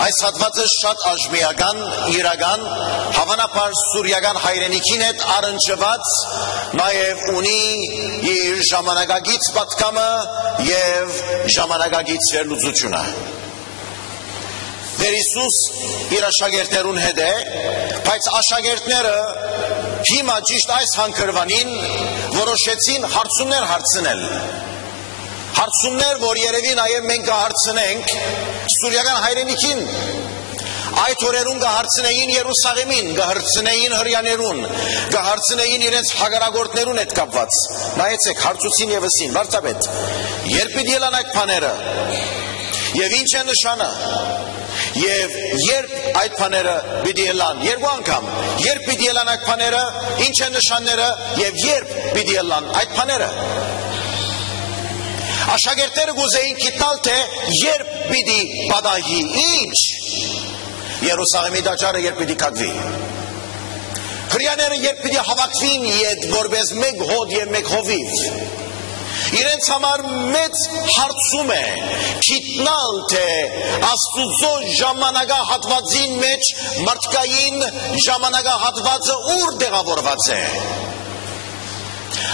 Այս հատվածը շատ աժմիական, իրական, հավանաբար սուրյական հայրենիքին հետ առնչված, նաև ունի իր ժամանակագից պատկամը և ժամանակագից վերլուծությունը։ Տեր Հիսուս իր աշակերտներուն հետ է, բայց աշակերտները հիմա ճիշտ այս հանքրվանին որոշեցին հարցումներ հարցնել։ Հարցումներ, որ երևի նաև մենք կհարցնենք սուրյական հայրենիքին, այդ օրերուն կհարցնեին Երուսաղեմին, կհարցնեին հրյաներուն, կհարցնեին իրենց հագարագործներուն հետ կապված։ Նայեցեք, հարցուցին եվսին, վարդապետ, երբ պիտի ելան այդ բաները, և ինչ է նշանը, և երբ այդ բաները պիտի ելան, երկու անգամ, երբ պիտի ելան այդ բաները, ինչ է նշանները, և երբ պիտի ելան այդ բաները։ Աշակերտները գուզեին գիտնալ, թե երբ պիտի պատահի, ինչ, Երուսաղեմի տաճարը երբ պիտի կատվի, հրյաները երբ պիտի հավաքվին իդ որպես մեկ հոտ և մեկ հովիվ, իրենց համար մեծ հարցում է գիտնալ, թե Աստուծո ժամանակահատվածին մեջ մարդկային ժամանակահատվածը ուր տեղավորված է։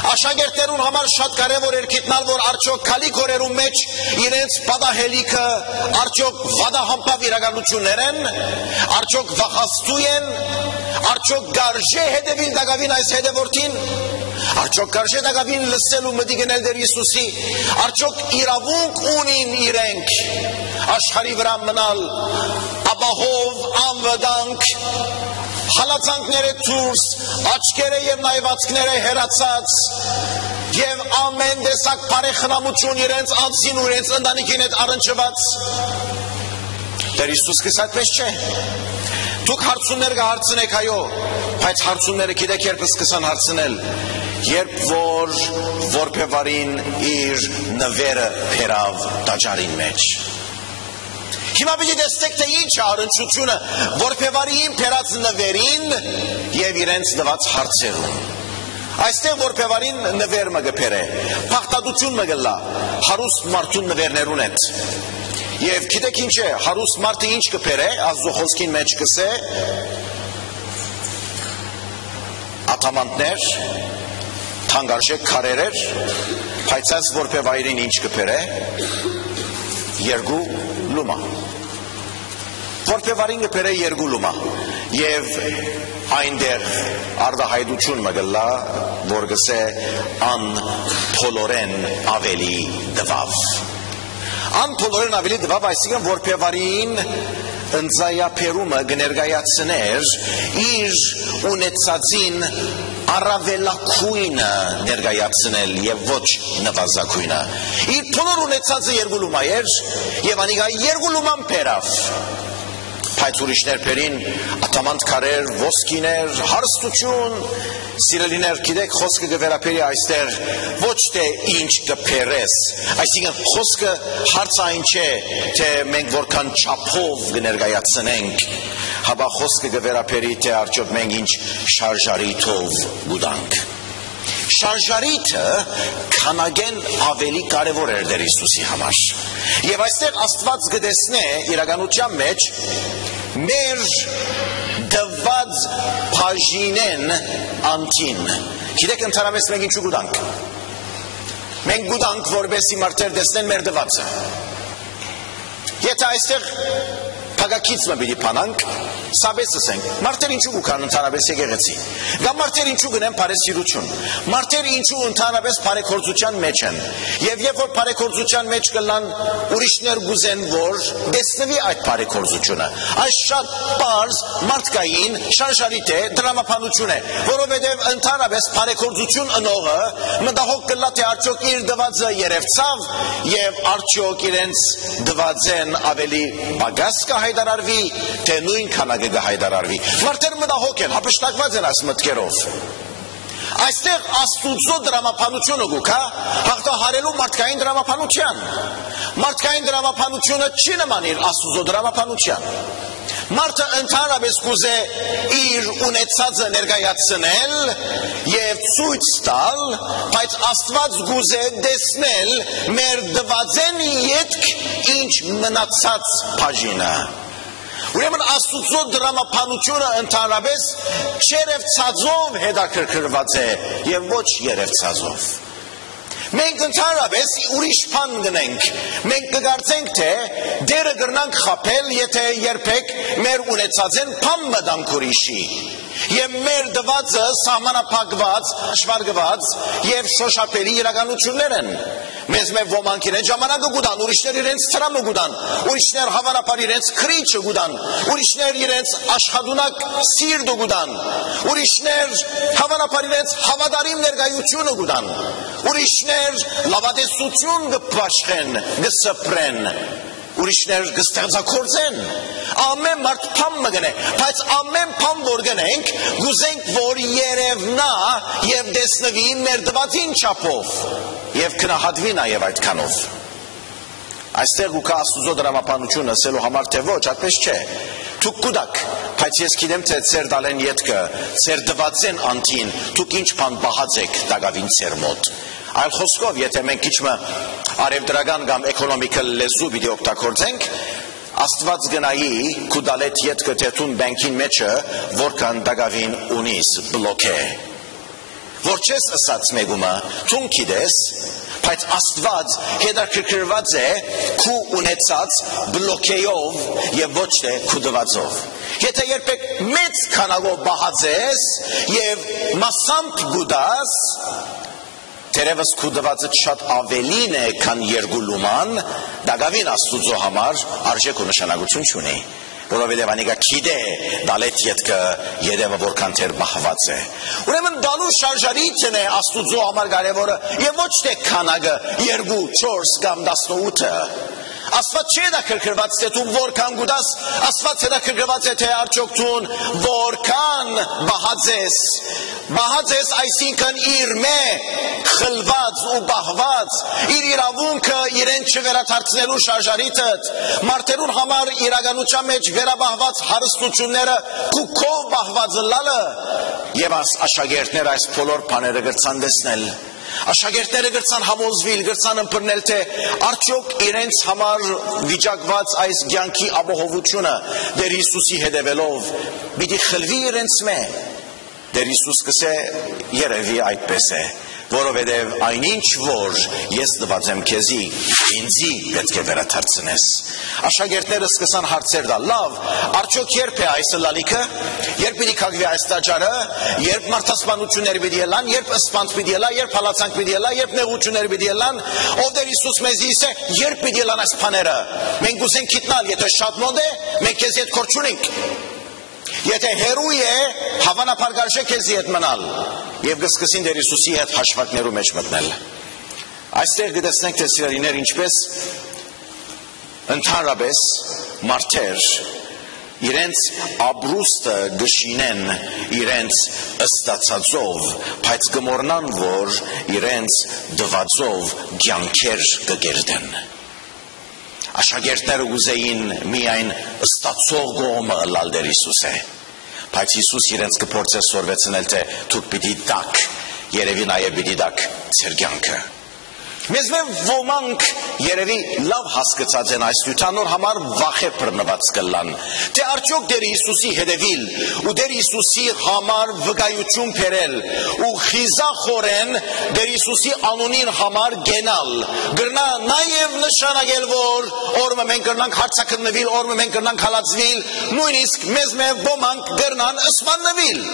Աշակերտներուն համար շատ կարևոր էր գիտնալ, որ արդյոք քալիք օրերուն մեջ իրենց պատահելիքը արդյոք վադահամբավ իրականություններ են, արդյոք վախաստու են, արդյոք գարժե հետևին դակավին այս հետևորդին, արդյոք գարժե դակավին լսելու մտի գնել Տեր Հիսուսի, արդյոք իրավունք ունին իրենք աշխարհի վրա մնալ ապահով, անվտանգ, հալածանքները դուրս, աչքերը և նայվածքները հեռացած և ամեն տեսակ բարեխնամություն իրենց անձին ու իրենց ընտանիքին հետ առնչված։ Տեր Հիսուս կս այդպես չէ։ Դուք հարցումներ կհարցնեք, այո, բայց հարցումները գիտեք երբ սկսան հարցնել, երբ որ որբևարին իր նվերը բերավ տաճարին մեջ։ Հիմա պիտի տեսնեք, թե ինչ է առնչությունը որբևարին բերած նվերին և իրենց տված հարցերուն։ Այստեղ որբևարին նվեր մը կբերե, փախտատություն մը կլա, հարուստ մարդուն նվերներուն հետ։ Եվ գիտեք ինչ է, հարուստ մարդը ինչ կբերե, Աստծո խոսքին մեջ կսե, աթամանտներ, թանկարժեք քարերեր, բայց այս որբևարին ինչ կբերե, երկու լումա։ Որբևարին կբերե երկու լումա և այնտեղ արտահայտություն մը կլա, որ կսե անփոլորեն ավելի դվավ։ Անփոլորեն ավելի դվավ, այսինքն որբևարին ընծայապերումը կներկայացներ իր ունեցածին առավելակույնը ներկայացնել և ոչ նվազագույնը։ Իր բոլոր ունեցածը երկու լումա էր և անիկա երկու լուման բերավ։ Բայց ուրիշներ բերին աթամանտ քարեր, ոսկիներ, հարստություն, սիրելիներ, գիտեք, խոսքը կվերապերի այստեղ ոչ թե ինչ կբերես, այսինքն խոսքը հարց այն չէ, թե մենք որքան չափով կներկայացնենք, հապա խոսքը կվերապերի, թե արդյոք մենք ինչ շարժարիթով կուտանք։ Շարժարիթը քանակեն ավելի կարևոր էր Տեր Հիսուսի համար։ Եվ այստեղ Աստված կտեսնե իրականության մեջ մեր դված բաժինեն անտին։ Գիտեք, ընդհանրապես մենք ինչու կուտանք։ Մենք կուտանք, որպեսզի մարդեր տեսնեն մեր դվածը։ Եթե այստեղ փակակից մը պիտի փանանք, սաբես ասենք, մարդեր ինչու կուքան ընդհանրապես եկեղեցի, կամ մարդեր ինչու գնեն բարեսիրություն, մարդեր ինչու ընդհանրապես բարեգործության մեջ են, և երբ որ բարեգործության մեջ կլան, ուրիշներ գուզեն, որ տեսնվի այդ բարեգործությունը, այս շատ պարզ մարդկային շարժարիթ է, դրամապանություն է, որովհետև ընդհանրապես բարեգործություն ընողը մտահոգ կլա, թե արդյոք իր դվածը երևցավ և արդյոք իրենց դվածեն ավելի բագաս կհայտարարվի, թե նույն քանակը կհայտարարվի։ Մարդեր մտահոգ են, հափշտակված են այս մտքերով։ Այստեղ Աստուծո դրամապանությունը գուքա հաղթահարելու մարդկային դրամապանության։ Մարդկային դրամապանությունը չի նման իր Աստուծո դրամապանության։ Մարդը ընդհանրապես կուզե իր ունեցածը ներկայացնել և ցույց տալ, բայց Աստված կուզե տեսնել մեր դվածեն ետք ինչ մնացած բաժինը։ Ուրեմն Աստուծո դրամապանությունը ընդհանրապես չերևցածով հետաքրքրված է եւ ոչ երևցածով։ Մենք ընդհանրապես ուրիշ բան գնենք, մենք կգործենք, թե դերը գրնանք խապել, եթե երբեք մեր ունեցածեն բան մտանք ուրիշի։ Եվ մեր դվածը սահմանափակված, հաշվարկված եւ շոշափելի իրականություններ են։ Մեզ մեր ոմանք իրենց ժամանակը գուտան, ուրիշներ իրենց տրամը գուտան, ուրիշներ հավանաբար իրենց քրիչը գուտան, ուրիշներ իրենց աշխատունակ սիրտը գուտան, ուրիշներ հավանաբար իրենց հավատարիմ ներկայությունը գուտան, ուրիշներ լավատեսություն կփաշխեն, կսփրեն, ուրիշներ կստեղծագործեն, ամեն մարդ բան մգնե, բայց ամեն բան որ գնենք, գուզենք որ երևնա եւ տեսնվի մեր դվածին չափով եւ կնահատվի նաեւ այդքանով։ Այստեղ ու կա Աստուծո դրամապանությունը ասելու համար թե ոչ, այդպես չէ։ Դուք կուտակ, բայց ես գիտեմ թե ձեր դալեն ետքը, ձեր դվածեն անտին, դուք ինչ բան բահած եք դակավին ձեր մոտ։ Այլ խոսքով, եթե մենք քիչ արևդրական կամ էկոնոմիկալ լեզու պիտի օգտագործենք, Աստված գնայի կուդալետ ետքը թեթուն բանկին մեջը, որքան դակավին ունիս բլոկե։ Որ չես ասած մեգումը, թուն գիտես, բայց Աստված հետաքրքրված է քու ունեցած բլոկեյով եւ ոչ թե քու դվածով։ Եթե երբեք մեծ քանակով բահած ես եւ մասամբ գուտաս, Terevas kudavazı շատ ավելին է, քան երկու լուման, դակավին Աստուծո համար արժեք ու նշանակություն չունի, որովհետև անիկա գիտե դալետ ետքը երևը որքան թեր բահված է։ Ուրեմն դալու շարժարիչն է Աստուծո համար կարևորը եւ ոչ թե քանակը 2, 4 կամ 18-ը։ Աստված չի հետաքրքրված թե դու որքան գուտաս, Աստված հետաքրքրված է թե արդյոք դու որքան բահած ես, այսինքն իր մե խլված ու բահված, իր իրավունքը իրեն չվերադարձնելու շարժարիցդ, մարդերուն համար իրականության մեջ վերաբահված հարստությունները կուքով բահված լալը, եւ աշակերտներ այս բոլոր բաները գրցան տեսնել։ Աշակերտները գրցան համոզվել, գրցան ըմբռնել, թե արդյոք իրենց համար վիճակված այս կյանքի ապահովությունը Տեր Հիսուսի հետևելով պիտի խլվի իրենց մե։ Տեր Հիսուս կսե երևի այդպես է, որովհետև այնինչ որ ես տված եմ քեզի, ինձի պետք է վերադարձնես։ Աշակերտները սկսան հարցեր տալ, լավ, արդյոք երբ է այս լալիքը, երբ պիտի քաղվի այս տաճարը, երբ մարդասպանություններ պիտի ելան, երբ սպանդ պիտի ելա, երբ հալածանք պիտի ելա, երբ նեղություններ պիտի ելան, ով Տեր Հիսուս մեզի ասե, երբ պիտի ելան այս բաները։ Մենք ուզենք գիտնալ, եթե շատ մոտ է, մենք քեզի հետ կոր չունենք։ Եթե հերու է, հավանաբար կարժե քեզի հետ մնալ եւ կսկսին Տեր Հիսուսի հետ հաշվարկներու մեջ մտնել։ Այստեղ գտեսնենք թե սիրելիներ ինչպես ընդհանրապես մարդեր իրենց ապրուստը գշինեն իրենց ըստացածով, բայց գմորնան որ իրենց դվածով կյանքեր կգերդեն։ Աշակերտները ուզեին միայն ըստացող կողմը լալ Տեր Հիսուսը, բայց Հիսուս իրենց կփորձե սորվեցնել թե դուք պիտի տաք, երևի նաև պիտի տաք ձեր կյանքը։ Մեզ ոմանք երևի լավ հասկացած են այս յութանոր համար վախե բռնված կլան, թե արդյոք Տեր Հիսուսի հետևիլ ու Տեր Հիսուսի համար վկայություն բերել ու խիզախորեն Տեր Հիսուսի անունին համար գենալ, գրնա նաև նշանակել, որ օրը մենք գրնանք հարցակրնվել, օրը մենք գրնանք հալածվել, նույնիսկ մեզ ոմանք գրնան սպանվել,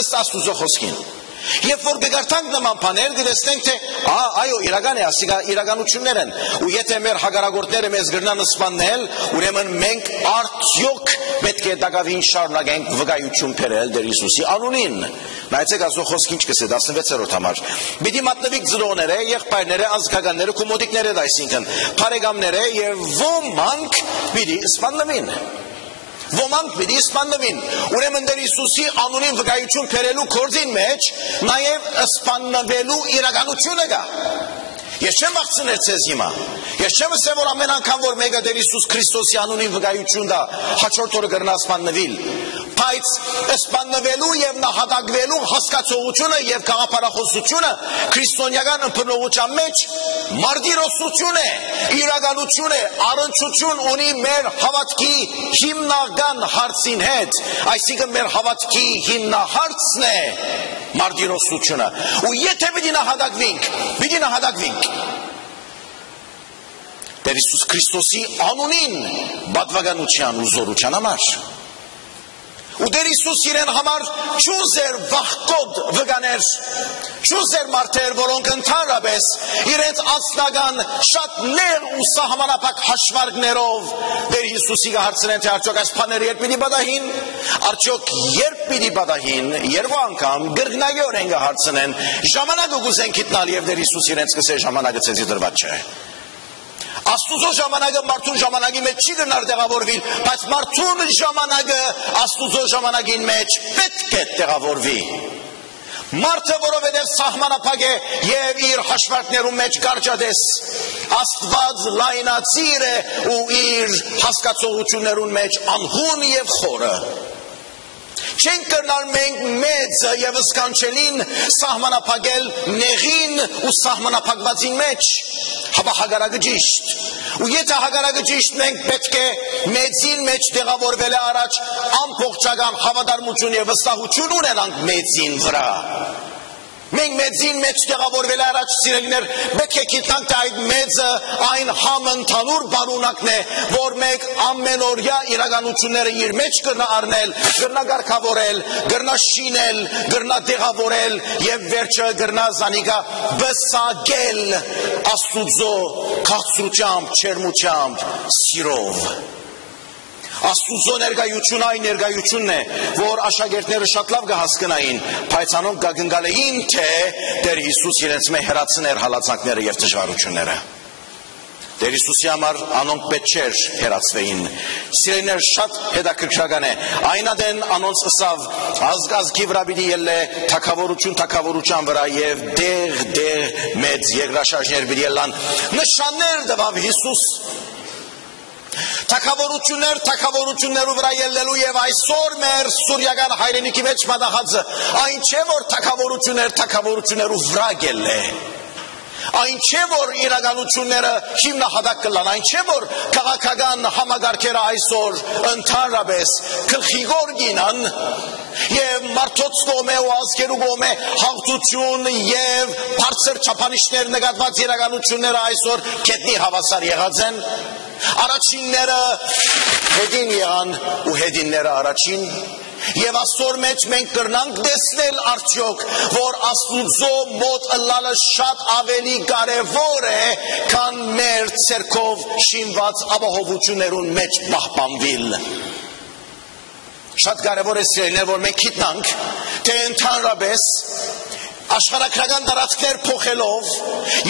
ըստ Աստուծո խոսքին։ Երբ որ կգարտանք նման բաներ, կտեսնենք թե այո, իրական է, ասիկա իրականություններ են, ու եթե մեր հակառակորդները մեզ գրնան սպանել, ուրեմն մենք արդյոք պետք է դակավին շարունակենք վկայություն բերել Տեր Հիսուսի անունին։ Նայեցեք Աստծո խոսքին ինչ կսե 16-րդ համար։ Պիտի մատնվիք ծնողները, եղբայրները, ազգականները, կոմոդիկները, այսինքն բարեկամները եւ ոմանք պիտի սպանվին։ Ոմանք պիտի սպանվին, ուրեմն Տեր Հիսուսի անունին վկայություն բերելու գործին մեջ նաև սպանվելու իրականությունը կա։ Ես չեմ վախցնել ձեզ հիմա, ես չեմ ասել որ ամեն անգամ որ մեկը Տեր Հիսուս Քրիստոսի անունին վկայություն տա, հաջորդ օրը կգնա սպանվել, բայց սպանվելու եւ նահատակվելու հասկացողությունը եւ գաղափարախոսությունը քրիստոնեական ըմբռնողության մեջ մարտիրոսություն է, իրականություն է, առնչություն ունի մեր հավատքի հիմնական հարցին հետ, այսինքն մեր հավատքի հիմնահարցն է մարտիրոսությունը, ու եթե պիտի նահատակվենք Տեր Հիսուս Քրիստոսի անունին բադվականության ու զորության համար ու Տեր Հիսուս իրեն համար չուզեր վախկոտ վկաներ, չուզեր մարդեր, որոնք ընդհանրապես իրենց անձնական շատ նեղ ու սահմանափակ հաշվարկներով Տեր Հիսուսի հարցնեն, թե արդյոք այս բաները երբ պիտի պատահին, արդյոք երբ պիտի պատահին, երկու անգամ գրգնագորեն կհարցնեն, ժամանակը կուզեն գտնել եւ Տեր Հիսուս իրենց կսե ժամանակը ցեզի դրված չէ։ Աստուծո ժամանակը մարդուն ժամանակի մեջ չի գնար տեղավորվի, բայց մարդուն ժամանակը Աստուծո ժամանակին մեջ պետք է տեղավորվի։ Մարդը, որովհետև սահմանափակ է եւ իր հաշվարկներում մեջ կարճատես, Աստված լայնածիր է ու իր հասկացողություններուն մեջ անհուն եւ խորը։ Չենք կրնար մենք մեծը եւ սկանչելին սահմանափակել նեղին ու սահմանափակվածին մեջ, հապա հակառակը ճիշտ։ Ու եթե հակառակը ճիշտ մենք պետք է մեծին մեջ տեղավորվել է առաջ ամբողջական հավատարմություն եւ վստահություն ունենանք մեծին վրա։ Մենք մեծին մեջ տեղավորվել առաջ սիրելիներ, պետք է գիտնանք, թե այդ մեծը այն համընդհանուր բարունակն է, որ մենք ամենօրյա իրականությունները իր մեջ կրնա առնել, կրնա կարգավորել, կրնա շինել, կրնա տեղավորել եւ վերջը կրնա զանիկա բսագել Աստուծո քաղցրությամբ, չերմությամբ, սիրով։ Աստուծո ներկայությունը այն ներկայությունն է, որ աշակերտները շատ լավ կհասկանային, բայց անոնք կգնգալեին, թե Տեր Հիսուս իրենց մե հեռացներ հալածանքները եւ դժվարությունները։ Տեր Հիսուսի համար անոնք պետք չէր հեռացվեին։ Սիրելիներ, շատ հետաքրքրական է։ Այնադեն անոնց ըսավ ազգի վրա պիտի ելլե թագավորության վրա եւ դեղ մեծ երկրաշարժներ պիտի ելան։ Նշաններ տվավ Հիսուս թագավորություններու վրա ելնելու եւ այսօր մեր սուրյական հայրենիքի մեջ մտածածը այն չէ որ թագավորություններու վրա գելե այն չէ որ իրականությունները հիմնահատակ կլան այն չէ որ քաղաքական համագարկերը այսօր ընդհանրապես գլխիգոր գինան եւ մարդոց կողմէ ու ազգերու կողմէ հաղթություն եւ բարձր չափանիշներ նկատված իրականությունները այսօր գետնի հավասար եղած են Առաջինները հետին եղան ու հետինները առաջին Եվ աստոր մեջ մենք կրնանք տեսնել արդյոք, որ Աստուծո մոտ ըլլալը շատ ավելի կարևոր է, քան մեր ցերկով շինված ապահովություններուն մեջ պահպանվիլ։ Շատ կարևոր է սիրելիներ, որ մենք գիտնանք, թե ընդհանրապես աշխարհակրական տարածքներ փոխելով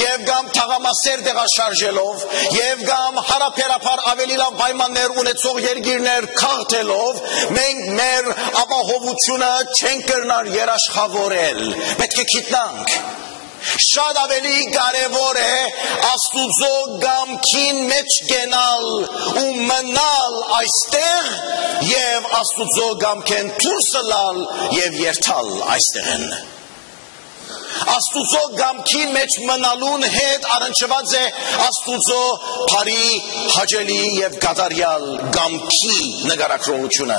եւ կամ թաղամասեր տեղաշարժելով եւ կամ հարաբերաբար ավելի լավ պայմաններ ունեցող երկիրներ քաղթելով մենք մեր ապահովությունը չենք կրնար երաշխավորել պետք է գիտնանք Շատ ավելի կարևոր է Աստուծո գամքին մեջ գնալ ու մնալ այստեղ եւ Աստուծո գամքեն դուրս գալ եւ երթալ այստեղն Աստուծո գամքին մեջ մնալուն հետ առնչված է Աստուծո բարի, հաճելի եւ կատարյալ գամքի նկարագրողությունը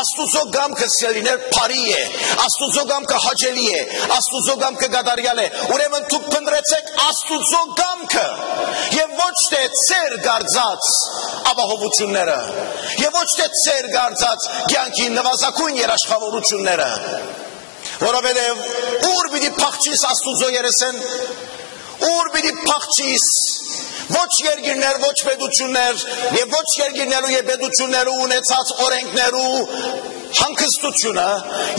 Աստուծո գամքը սիրելիներ բարի է Աստուծո գամքը հաճելի է Աստուծո գամքը կատարյալ է ուրեմն դուք փնտրեցեք Աստուծո գամքը եւ ոչ թե ծեր գարձած ապահովությունները եւ ոչ թե ծեր գարձած կյանքի նվազագույն երաշխավորությունները Որովհետև ուր պիտի փախչիս Աստուծո երեսեն, ուր պիտի փախչիս ոչ երկիրներ, ոչ պետություններ եւ ոչ երկիրներու եւ պետություններու ունեցած օրենքներու հանգստությունը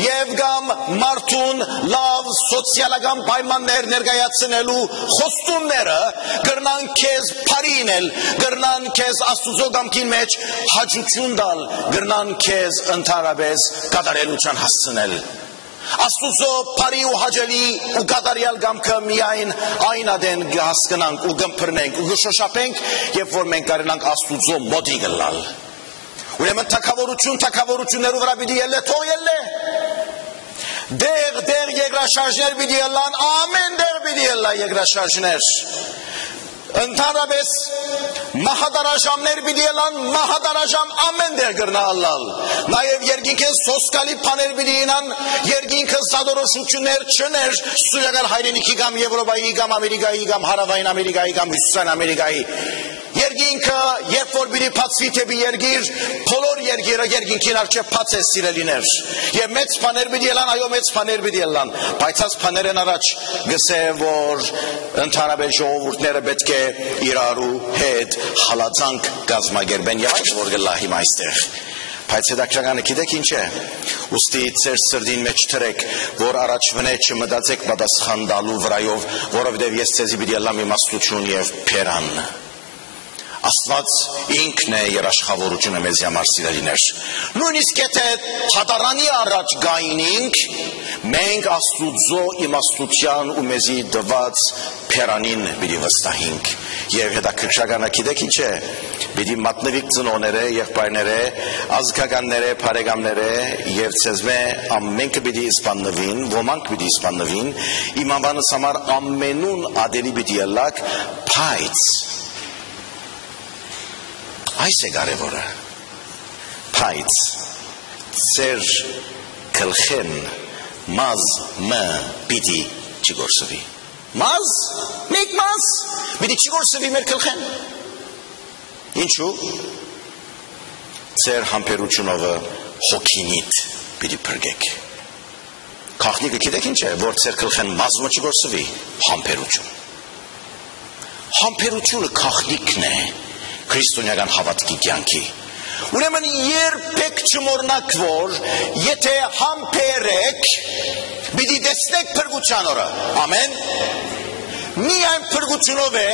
եւ կամ մարդուն լավ սոցիալական պայմաններ ներկայացնելու խոստումները կրնան քեզ բարինել, կրնան քեզ Աստուծո գամքին մեջ հաճություն տալ, կրնան քեզ ընդհանրապես կատարելության հասցնել Աստուծո բարի ու հաճելի ու կատարյալ գամքը միայն այն ադեն կհասկանանք ու կմփռնենք ու կշոշափենք, երբ որ մենք կարողանանք Աստուծո մոտի գնալ։ Ուրեմն թակավորություններով վրա պիտի ելլե, թող ելլե։ Դեղ երկրաշարժներ պիտի ելլան, ամեն դեղ պիտի ելլա երկրաշարժներ։ Ընդհանրապես մահադարաժամներ պիտի ելան, մահադարաժամ ամեն դեղ գրնա ալլալ։ Նաև երկինքեն սոսկալի պաներ պիտի ինան, երկինքը սադորոշություններ չներ, սուրյական հայրենիքի կամ Եվրոպայի, կամ Ամերիկայի, կամ Հարավային Ամերիկայի, կամ Հյուսիսային Ամերիկայի։ Երկինքը, երբ որ պիտի բացվի թեպի երկիր, բոլոր երկիրը երկինքին առջև բաց է սիրելիներ։ Եվ մեծ բաներ պիտի ելան, այո մեծ բաներ պիտի ելան, բայց այս բաներն առաջ գսե որ ընդհանրապես ժողովուրդները պետք է իրարու հետ հալածանք կազմակերպեն եւ այս որ գլա հիմա այստեղ։ Բայց հետաքրքրականը գիտեք ինչ է։ Ուստի ձեր սրտին մեջ թրեք, որ առաջվնե չմտածեք պատասխան տալու վրայով, որովհետև ես ձեզի պիտի ելամ իմաստություն եւ փերան։ Աստված ինքն է երաշխավորությունը մեզ համար սիրելիներ։ Նույնիսկ եթե հատարանի առաջ գայինինք, մենք Աստուծո իմաստության ու մեզի տված փերանին պիտի վստահենք։ Եվ հետաքրքրականը գիտեք ինչ է։ Պիտի մատնվիկ ծնողները, եղբայրները, ազգականները, բարեկամները եւ ցեզմե ամենքը պիտի սպաննվին, ոմանք պիտի սպաննվին, իմ անվանս համար ամենուն ադելի պիտի ելակ, բայց այս է կարևորը, բայց ձեր գլխեն մազ մը պիտի չգործվի։ Մազ, մեկ մազ, պիտի չգործվի մեր գլխեն։ Ինչու՞։ Ձեր համբերությունով հոգինիդ պիտի փրկեք։ Քաղաքնիկը գիտեք ինչ է, որ ձեր գլխեն մազը չգործվի, համբերություն։ Համբերությունը քաղաքնիկն է քրիստոնեական հավատքի կյանքի։ Ուրեմն երբեք չմոռնաք, որ եթե համբերեք, պիտի տեսնեք փրկության օրը։ Ամեն։ Միայն փրկությունով է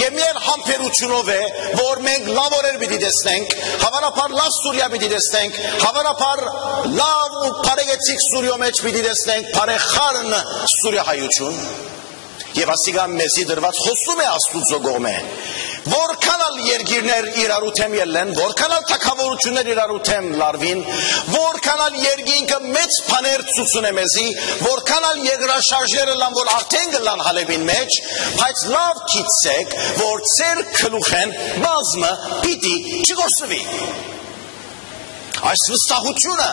եւ միայն համբերությունով է, որ մենք լավ օրեր պիտի տեսնենք, հավանաբար լավ սուրյա պիտի տեսնենք, հավանաբար լավ ու բարեգեցիկ սուրյո մեջ պիտի տեսնենք, բարեխառն սուրյահայություն։ Եվ ասիգա մեզի դրված խոսում է Աստուծո կողմէ։ Որքանալ երկիրներ իրարու թեմ ելեն, որքանալ թագավորություններ իրարու թեմ լարվին, որքանալ երկինքը մեծ բաներ ցուցուն է մեզի, որքանալ երկրաշարժերը լան, որ արդեն գլան հալևին մեջ, բայց լավ գիտեք, որ ձեր գլուխեն բազմը պիտի չգործվի։ Այս վստահությունը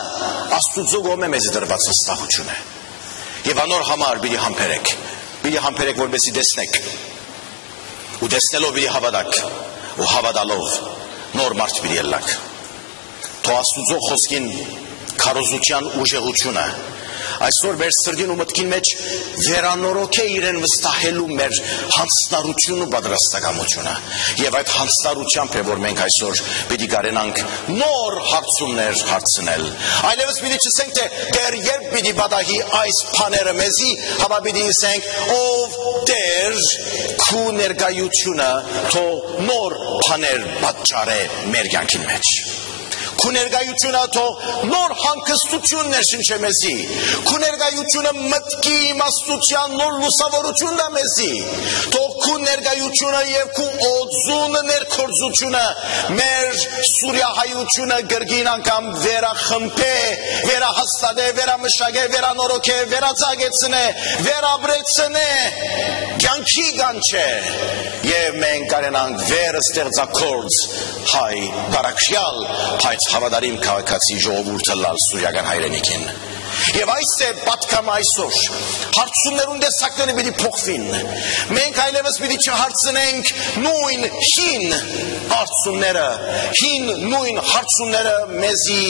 Աստուծո կողմէ մեզի դրված վստահություն է։ Եվ անոր համար պիտի համբերեք, որպեսզի տեսնեք։ Ու տեսնելով պիտի հավատաք, ու հավատալով նոր մարդ պիտի ելլաք։ Թող Աստուծո խոսքին քարոզության ուժեղությունը այսօր մեր սրտին ու մտքին մեջ վերանորոգ է իրեն վստահելու մեր հանձնարարությունն ու պատրաստակամությունը։ Եվ այդ հանձնարարությամբ է, որ մենք այսօր պիտի կարենանք նոր հարցումներ հարցնել։ Այլևս պիտի չասենք, թե դեռ երբ պիտի պատահի այս բաները մեզի, հապա պիտի ասենք, ով Տեր քու ներկայությունը թող նոր բաներ պատճառե մեր կյանքի մեջ։ Քու ներկայությունը թող նոր հանգստություն ներշնչե մեզի, քու ներկայությունը մտքի իմաստության նոր լուսավորություն դա մեզի, թող քու ներկայությունը եւ քու օծուն ներքործությունը մեր սուրյահայությունը գրգին անգամ վերախմբե, վերահաստատե, վերամշակե, վերանորոգե, վերածագեցնե, վերաբրեցնե, կյանքի կանչե եւ մենք կարենանք վերստեղծակորձ հայ բարակշյալ հայց հավատարիմ քաղաքացի ժողովուրդը լալ սուրյական հայրենիքին։ Եվ այս է պատկամը այսօր, հարցումներուն տեսակները պիտի փոխվին, մենք այլևս պիտի չհարցնենք նույն հին հարցումները մեզի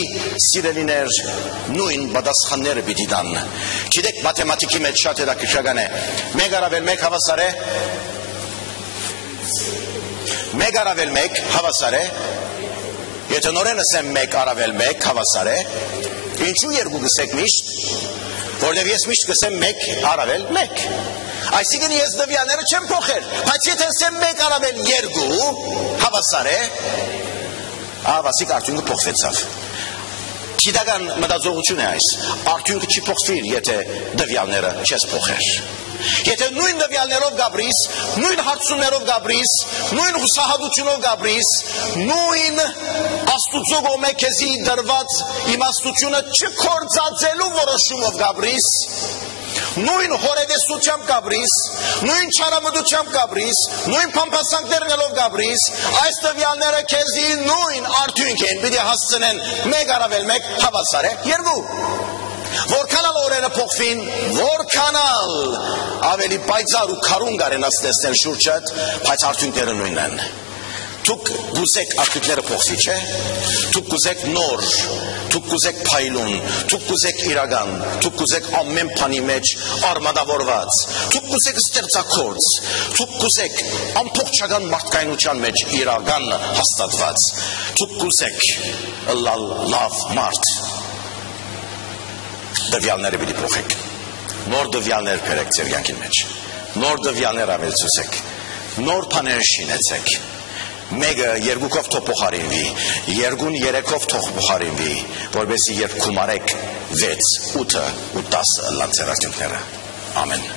սիրելիներ, նույն պատասխանները պիտի տան։ Գիտեք մաթեմատիկի մեջ շատ հետաքրքրական է, մեկ առավել մեկ հավասար է, մեկ առավել մեկ հավասար է, եթե նորեն ասեմ մեկ առավել մեկ հավասար է, ինչու երկու գսեք միշտ, որտև ես միշտ գսեմ մեկ առավել մեկ։ Այսինքն ես դվյաները չեմ փոխել, բայց եթե ասեմ մեկ առավել երկու հավասար է, ավասիկ արդյունքը փոխվեցավ։ Գիտական մտածողություն է այս, արդյունքը չի փոխվիր, եթե դվյանները չես փոխեր։ Եթե նույն նվյալներով գաբրիս, նույն հարցումներով գաբրիս, նույն հուսահատությունով գաբրիս, նույն Աստուծո կողմէ քեզի դրված իմաստությունը չկործածելու որոշումով գաբրիս, նույն հորետեսությամբ գաբրիս, նույն չարամտությամբ գաբրիս, նույն փամփասանքներով գաբրիս, այս տվյալները քեզի նույն արդյունք են, պիտի հասցնեն մեկ առավել մեկ հավասար է երկու։ Որքանալ օրերը փոխվին, որքանալ ավելի պայծառ ու քարուն կարենաս տեսնել շուրջդ, բայց արդյունքները նույնն են։ Դուք գուզեք արդյունքները փոխվի, չէ՞։ Դուք գուզեք նոր, դուք գուզեք փայլուն, դուք գուզեք իրական, դուք գուզեք ամեն բանի մեջ արմատավորված, դուք գուզեք ստեղծագործ, դուք գուզեք ամբողջական մարդկայնության մեջ իրական հաստատված, դուք գուզեք լավ մարդ։ Դվյալները պիտի փոխեք, նոր դվյալներ բերեք ձեր կյանքի մեջ, նոր դվյալներ ավելցուցեք, նոր բաներ շինեցեք, մեկը երկուքով թող փոխարինվի, երկուն երեքով թող փոխարինվի, որովհետեւ երբ գումարեք 6, 8 ու 10 լանցեր արդյունքները։ Ամեն։